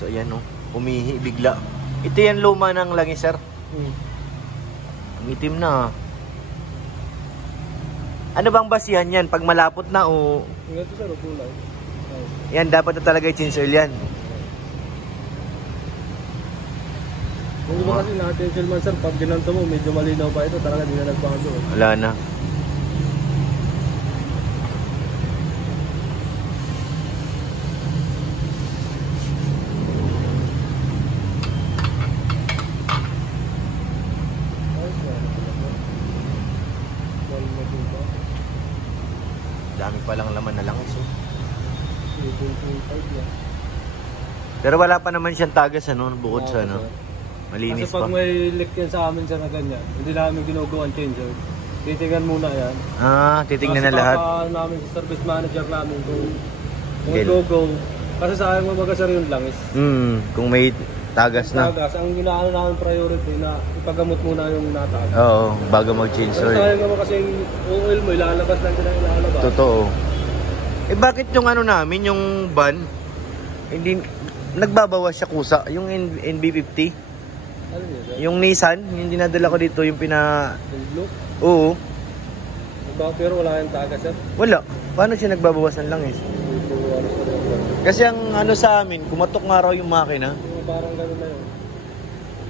So ayan oh, umihi bigla. Ito yan luma ng langis, sir. Ang itim na. Ano bang basihan yan? Pag malapot na o... Ito sir, kulay. Yan, dapat na talaga i-change oil yan. Kung iba kasi natin man sir, pag ginanto mo, medyo malinaw pa ito, talaga hindi na nagbago. Wala na. Dami palang laman na langis oh. Pero wala pa naman siyang tagas ano, bukod sa ano. Malinis kasi pag pa. may leak yan sa amin sir na ganyan, hindi namin ginagawa ang change oil. Titingnan muna yan. Ah, titingnan na lahat. Kasi namin sa service manager namin kung go. Kasi sa akin mga sir yung langis. Kung may tagas na. Tagas, ang ginaano namin priority na ipagamot muna yung natagas. Oo, bago mag-change oil. Sayang naman kasi yung oil mo, ilalabas lang din ang ilalabas. Totoo. Eh bakit yung ano namin, yung van, hindi, nagbabawas siya kusa, yung NB50? Ano yun? Yung Nissan, yung dinadala ko dito, yung Yung blue? Oo. Pero wala yung tagas sir? Wala. Paano siya nagbabawas ng langis? Kasi ang ano sa amin, kumatok nga raw yung makina. Yung parang gano'n na yun.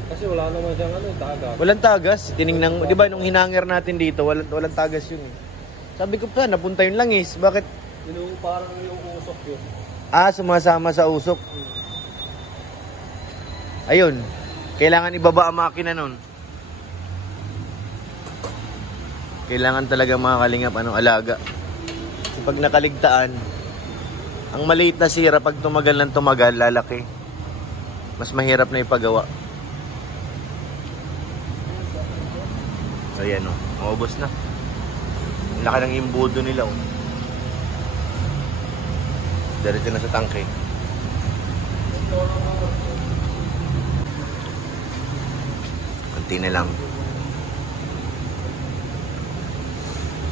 Kasi wala naman siyang ano, tagas. Walang tagas. Tiningnan, di ba nung hinanger natin dito, walang tagas yun. Sabi ko pa, napunta yung langis. Bakit? Parang yung usok yun. Ah, sumasama sa usok. Ayun. Kailangan ibaba ang makina nun. Kailangan talaga mga kalingap, alaga. Kasi pag nakaligtaan, ang maliit na sira, pag tumagal ng tumagal, lalaki. Mas mahirap na ipagawa. So yan o, maubos na. Ang laki ng imbudo nila o. Diretso na sa tangke. Kunti na lang.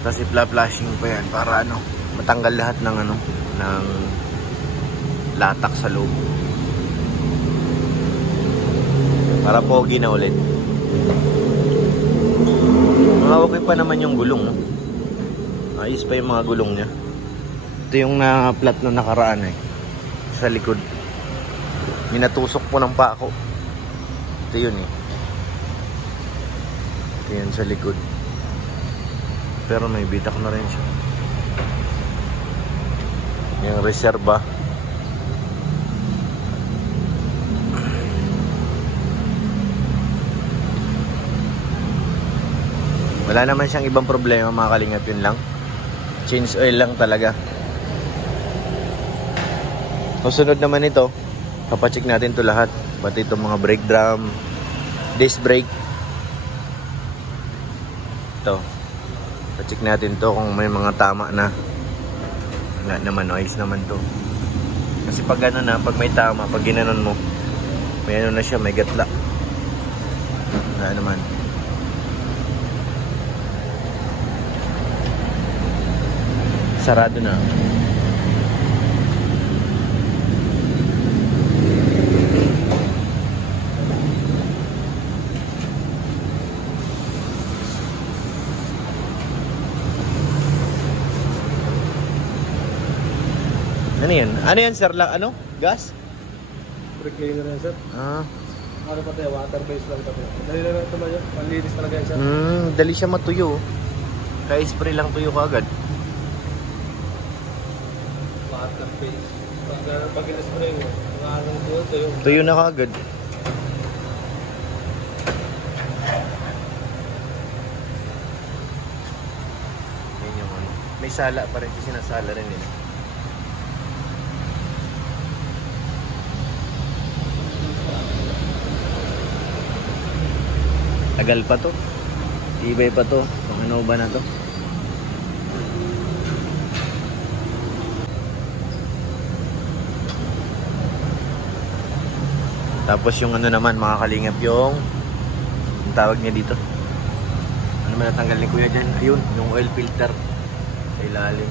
Kasi flashing pa yan para ano, matanggal lahat ng ano, ng latak sa loob. Para pogi na ulit. Mga okay pa naman yung gulong, no? Ayos pa yung mga gulong niya. Ito yung na-flat nung nakaraan eh. Sa likod. Minatusok po ng pako. Ito yun eh. Ito yun sa likod. Pero may bitak na rin siya. Yung reserva. Wala naman siyang ibang problema mga kalingap, yun lang. Change oil lang talaga. Susunod naman ito, papacheck natin to lahat. Pati itong mga brake drum, disc brake. Ito. Pacheck natin to kung may mga tama na. Wala naman, ayos naman to. Kasi pag ano na, pag may tama, pag ginanon mo, may ano na siya, may gatla. Wala naman. Sarado na. Ano yan? Ano yan sir? Ano? Gas? Brake cleaner yan sir. Ah. Ano pa tayo? Water base lang pa tayo. Dali lang ito ba yun? Panlinis talaga yan sir. Dali siya matuyo. Kaya spray lang tuyo kagad. Water base. Pag in-spray mo, mga anong tuyo. Tuyo na kagad. Yan yung ano. May sala pa rin kasi nasala rin nila. Tagal pa to. Ibay pa to. Kung ano ba na to. Tapos yung ano naman mga kalingap, yung tawag niya dito. Ano man natanggal ni kuya dyan? Ayun, yung oil filter sa ilalim.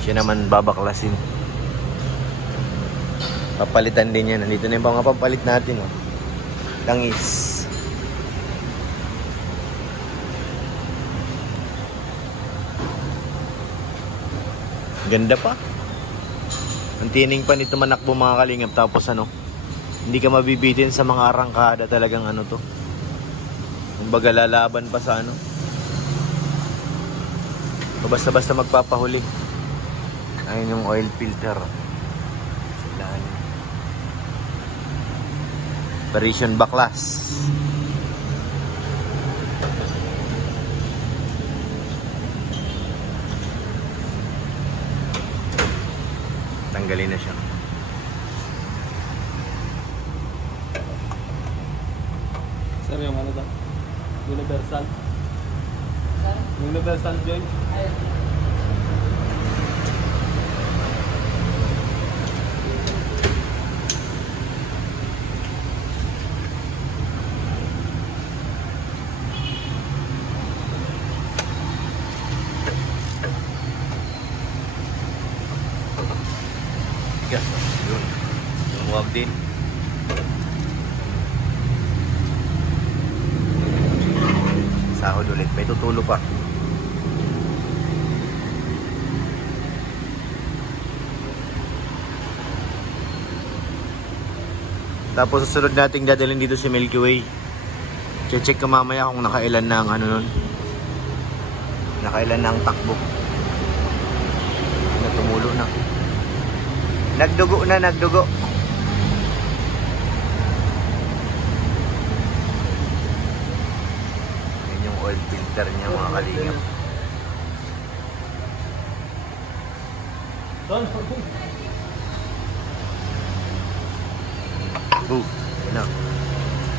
Siya naman babaklasin. Papalitan din yan. Nandito na yung mga papalit natin. Oh. Langis. Ganda pa. Ang tining pa nito manakbo mga kalingap. Tapos ano, hindi ka mabibitin sa mga arangkada. Talagang ano to. Kumbaga lalaban pa sa ano. Basta-basta magpapahuli. Ayun yung oil filter. Parisian Backlash. Tanggalin na siya. Sir, yung ano daw? Universal. Universal joint. Yun. Lumuwag din. Sahod ulit. May tutulo pa. Tapos susunod nating dadalhin dito si Milky Way. Check ka mamaya kung nakailan na ang ano nun. Nakailan na ang takbo. Tumulo na. Nagdugo na, nagdugo. Yan yung oil filter niya mga kalingap. Yan na.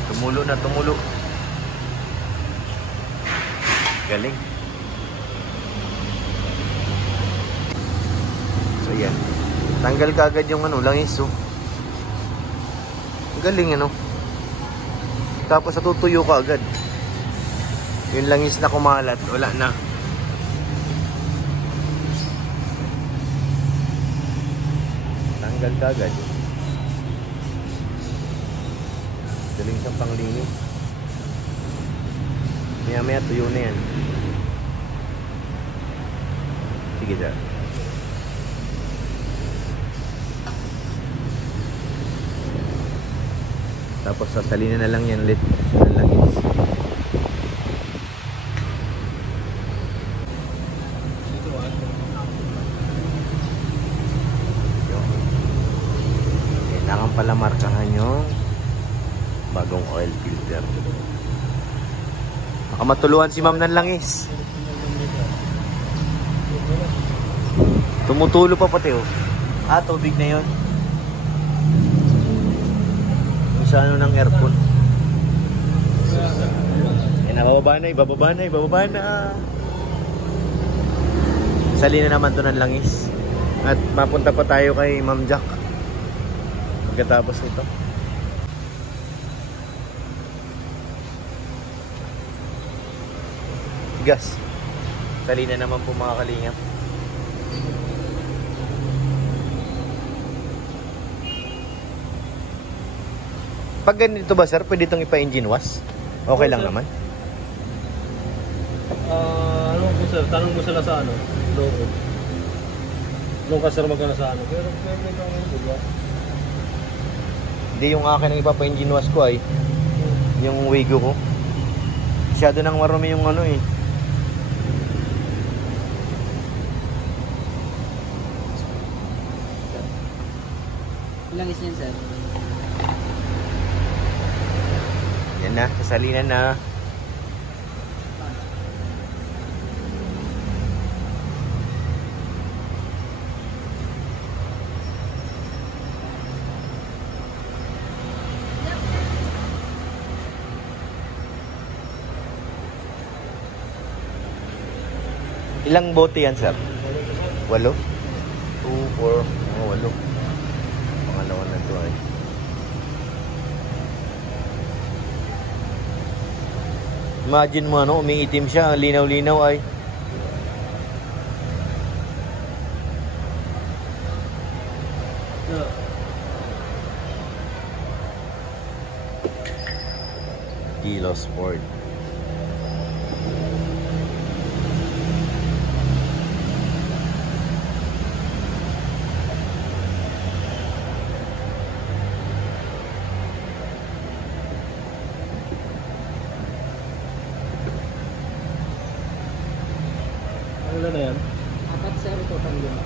Tumulo na, tumulo. Galing. So yan. Tanggal ka agad yung ano, langis oh. Galing ano. Tapos natutuyo ka agad. Yung langis na kumalat, wala na. Tanggal ka agad. Galing siyang panglinis. Maya maya tuyo na yan. Sige dyan. Tapos sasalinin na lang yan ulit ng langis. Kailangan pala markahan yung bagong oil filter. Baka matuluan si ma'am ng langis. Tumutulo pa pati oh. Ah, tubig na yun. Sa ano ng aircon. Nabababa na, ibababa na, ibababa na. Sali na naman to ng langis. At mapunta pa tayo kay Ma'am Jack pagkatapos nito. Gas. Sali na naman po mga kalingap. Pag ganito ba sir, pwede itong ipa-engine wash? Okay lang naman? Ano po sir, tanong mo sila sa ano? Loob. Nung ka sir magkano sa ano? Pero pwede kang diba? Hindi, yung akin ang ipapa-engine wash ko ay yung Wigo ko. Masyado nang marumi yung ano eh. Ilang is yan sir? Yan na, sasalinan na. Ilang bote yan sir? 8? 2, 4, 8. Pangalawa na ito ay. Imagine mo ano, umiitim siya, linaw-linaw ay. Kilo Sport. Ano na yan? Apat sir, total yun.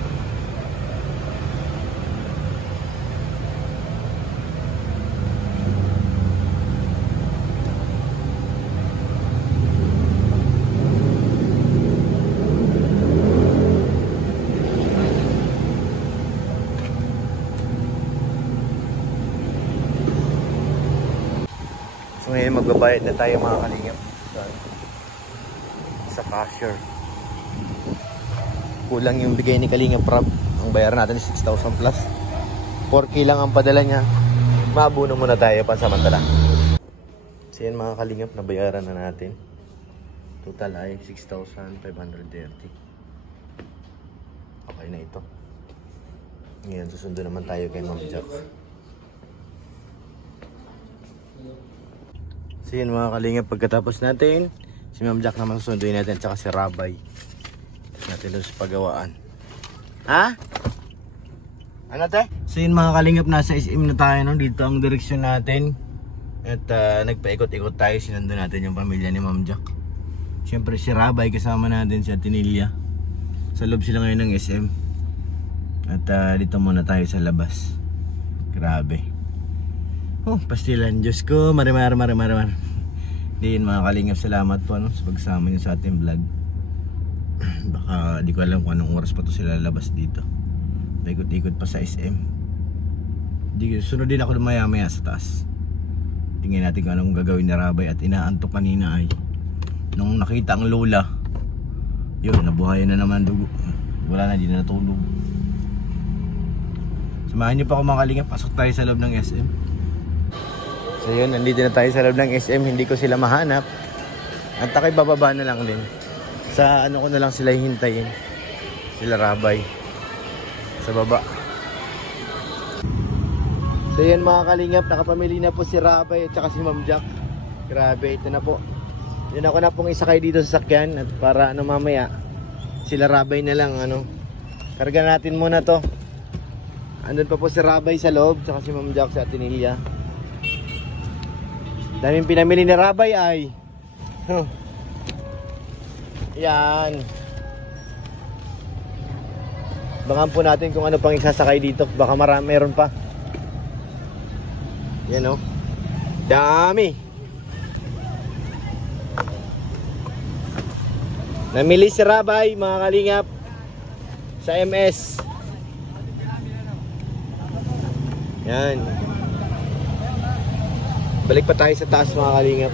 So ngayon magbabayad na tayo mga kalingap sa cashier. Kulang yung bigay ni Kalingap Rob. Ang bayaran natin 6,000 plus. 4K lang ang padala niya. Maabuno muna tayo pansamantala. So yan mga Kalingap, nabayaran na natin. Total ay 6,530. Okay na ito. Ngayon susundo naman tayo kay Ma'am Jack. So yan mga Kalingap, pagkatapos natin, si Ma'am Jack naman susunduin natin, tsaka si Rabay natin doon sa pagawaan. Ha? Ano te? So yun mga Kalingap, nasa SM na tayo, no? Dito ang direksyon natin. At nagpaikot-ikot tayo, sinundo natin yung pamilya ni Ma'am Jack. Siyempre si Rabay kasama natin, si Atenilya. Sa loob sila ngayon ng SM. At dito muna tayo sa labas. Grabe. Oh, pastilan. Diyos ko, marimar. Diyan mga Kalingap, salamat po, no, sa pagsama niyo sa ating vlog. Baka di ko alam kung anong oras pa to sila lalabas dito. Ikot-ikot pa sa SM. Sunod din ako maya-maya sa taas. Tingnan natin kung anong gagawin ni Rabay. At inaantok kanina ay nung nakita ang lola, yun, nabuhayan na naman dugo. Wala na, di na natulog. Samahan niyo pa ako mga Kalingap. Pasok tayo sa loob ng SM. So yun, nandito na tayo sa loob ng SM. Hindi ko sila mahanap. At takay bababa na lang din. Sa ano ko na lang sila hihintayin. Sila Rabay. Sa baba. So yun mga Kalingap, nakapamili na po si Rabay at saka si Ma'am Jack. Grabe, ito na po. Yun ako na pong isakay dito sa sakyan. At para ano mamaya, sila Rabay na lang ano. Karga natin muna to. Andun pa po si Rabay sa loob, saka si Ma'am Jack sa Atenilya. Daming pinamili ni Rabay ay. Yan. Bangan po natin kung ano pang isasakay dito. Baka meron pa. Yan o. Dami. Namili si Rabay mga Kalingap sa MS. Yan. Balik pa tayo sa taas mga Kalingap.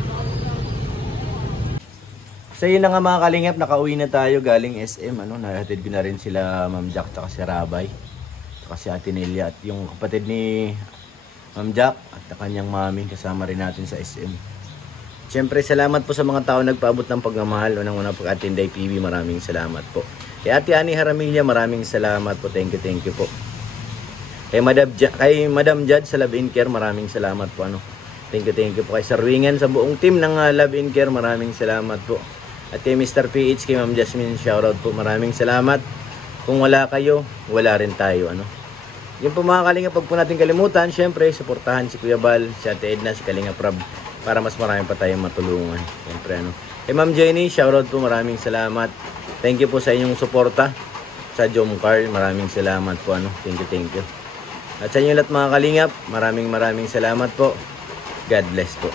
So yun na nga mga Kalingap, nakauwi na tayo galing SM. Nahatid ko na rin sila Ma'am Jack at si Rabay, at si Atenilya at yung kapatid ni Ma'am Jack at kanyang mami, kasama rin natin sa SM. Siyempre salamat po sa mga tao nagpaabot ng pagmamahal. Unang-una po Atinday TV, maraming salamat po. Kay Ate Ani Haramilya, maraming salamat po. Thank you po. Kay Madam Jad sa Love and Care, maraming salamat po. Thank you po kay Sir Wingan sa buong team ng Love and Care, maraming salamat po. At kay Mr. PH, kay Ma'am Jasmine, shoutout po, maraming salamat. Kung wala kayo, wala rin tayo. Yun po mga Kalingap, pag po natin kalimutan, syempre, suportahan si Kuya Bal, si Ate Edna, si Kalingap Rob, para mas marami pa tayong matulungan. Syempre Kay Ma'am Jenny, shoutout po, maraming salamat. Thank you po sa inyong suporta sa Jomcar, maraming salamat po. Thank you. At sa inyo lahat mga Kalingap, maraming salamat po. God bless po.